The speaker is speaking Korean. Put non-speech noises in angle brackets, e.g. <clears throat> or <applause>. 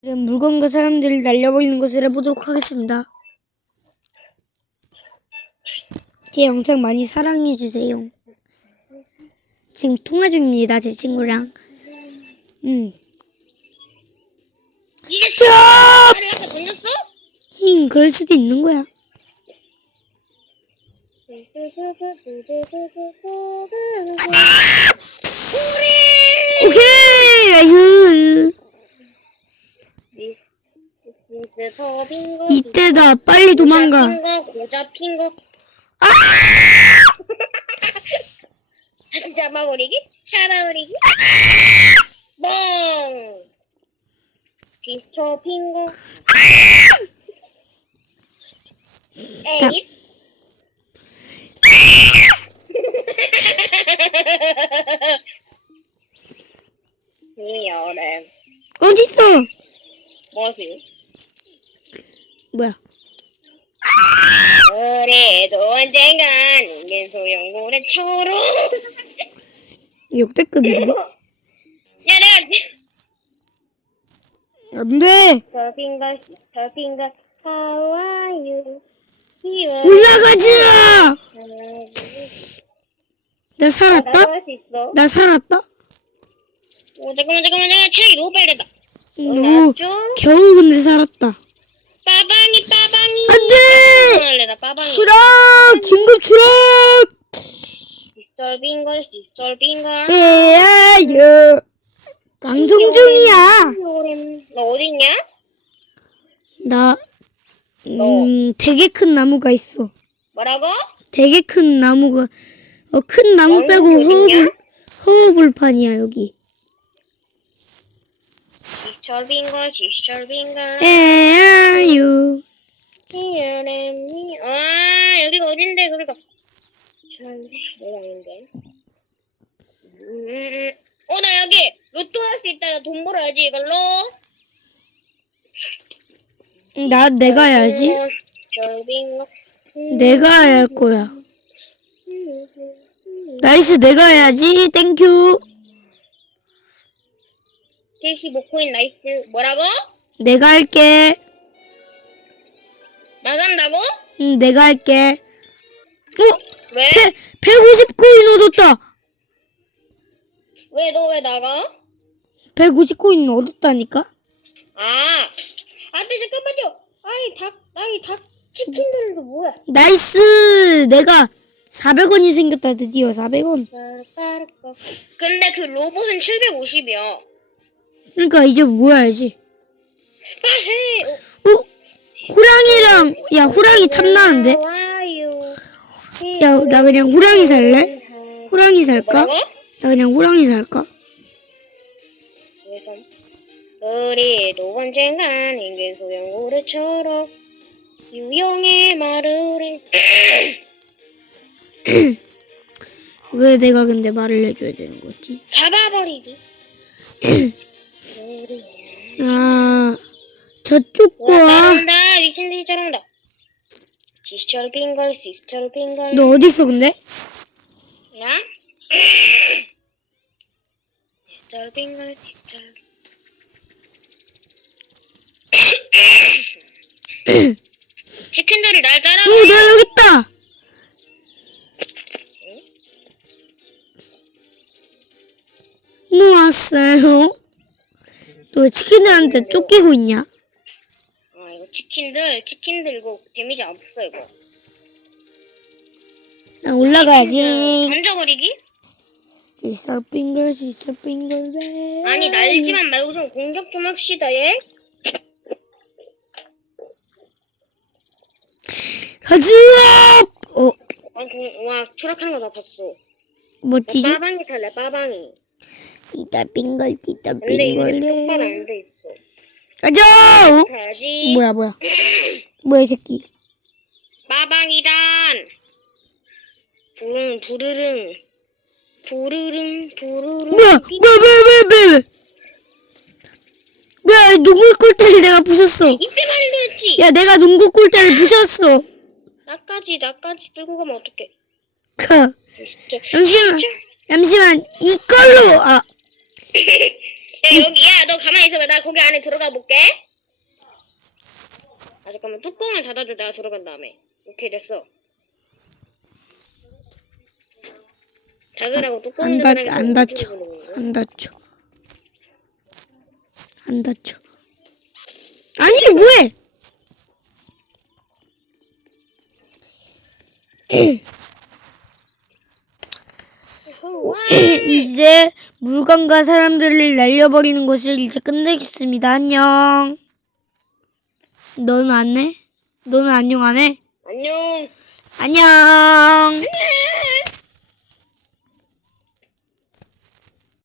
그럼 물건과 사람들을 날려버리는 것을 해보도록 하겠습니다. 제 영상 많이 사랑해주세요. 지금 통화 중입니다, 제 친구랑. 음, 이게 한테 던졌어? 힝, 그럴 수도 있는 거야. 오케이! 이때다, 빨리 도망가. 핑거, 고자 핑거. 아! 다시 잡아버리기? 잡아버리기? 뻥! 디스토 핑거. 에잇. 이 여름. 어딨어? 뭐지? 뭐야? 그래도 언젠간 인간 소용고래처럼 역대급인데? 야 내가 안 돼! 더 핑거 더 핑거 How are you? Here 올라가지 마! 나 살았다? 나갈 수 있어? 나 살았다? 어 잠깐만 잠깐만 내가 체력이 너무 빨리 좀 겨우 근데 살았다. 빠방이 빠방이 안 돼! 할래 나 빠방이 추락! 긴급 추락! 디스톨빙 걸 디스톨빙 걸 에아유. 방송 중이야. 너 어딨냐? 나, 음, 되게 큰 나무가 있어. 뭐라고? 되게 큰 나무가, 어, 큰 나무 빼고 어딨냐? 허허불, 허허불판이야, 여기. 디스톨빙 걸 디스톨빙 걸 에아유. 히어렘이 아 여기가 어딘데 그러니까 저런데 여기 아닌데 음, 어나 여기 로또 할 수 있다 나돈 벌어야지 이걸로 나, 내가 해야지. 내가 해야 할 거야. 나이스, 내가 해야지. 땡큐. 75코인 나이스 뭐라고? 내가 할게. 나간다고? 응, 내가 할게. 어? 왜? 150코인 얻었다. 왜 너 왜 나가? 150코인 얻었다니까? 아 안돼 잠깐만요 아이 닭 아이 닭 치킨들도 뭐야 나이스! 내가 400원이 생겼다, 드디어 400원. 근데 그 로봇은 750이야 그러니까 이제 뭐 해야지? 빠해 어? 호랑이랑, 야, 호랑이 탐나는데? 야, 나 그냥 호랑이 살래? 호랑이 살까? 나 그냥 호랑이 살까? 우리도 언젠간 인간 소형 고래처럼 유용의 말을 해왜 내가 근데 말을 해줘야 되는 거지? 잡아버리기 <laughs> 아, 저쪽 와 거야. 잘한다 미친듯이 잘한다 시스터를 빙걸 시스터를 빙걸 너 어딨어, 근데? 나? 시스터를 빙걸 시스터를 치킨들이 날 오, 따라가 내가 여기 있다! 뭐 왔어요? 너 치킨들한테 쫓기고 있냐? 아 이거 치킨들 치킨들 이거 데미지 안 없어 이거 나 올라가야지. 던져버리기? 시설 빙글 왜? 아니 날지만 말고 좀 공격 좀 합시다 예? 가자! 어 아, 그, 와 추락하는 거 나 봤어 멋지지? 빠방이 탈래 빠방이 띠다 근데 빙글 똑바로 해. 안돼 있어 가자! 어? 뭐야 뭐야? 뭐야 이 새끼? 빠방이단 부릉 부르릉 부르릉 부르릉 뭐야 뭐야 뭐야 뭐야 뭐야? 뭐야 농구 골대를 내가 부셨어. 이때 그랬지 야 내가 농구 골대를 부셨어. 나까지 나까지 들고 가면 어떡해 그 진짜 잠시만 진짜 잠시만 이걸로 아 여기 야 너 가만히 있어봐. 나 거기 안에 들어가 볼게. 아 잠깐만 뚜껑을 닫아줘. 내가 들어간 다음에. 오케이 됐어. 닫으라고 뚜껑 안 닫, 닫으라고 안 닫혀. 안 닫혀. 안 닫혀. 아니, 뭐해? <clears throat> 이제 물건과 사람들을 날려버리는 것을 이제 끝내겠습니다. 안녕. 너는 안 해? 너는 안녕 안 해? 안녕. 안녕. 안녕.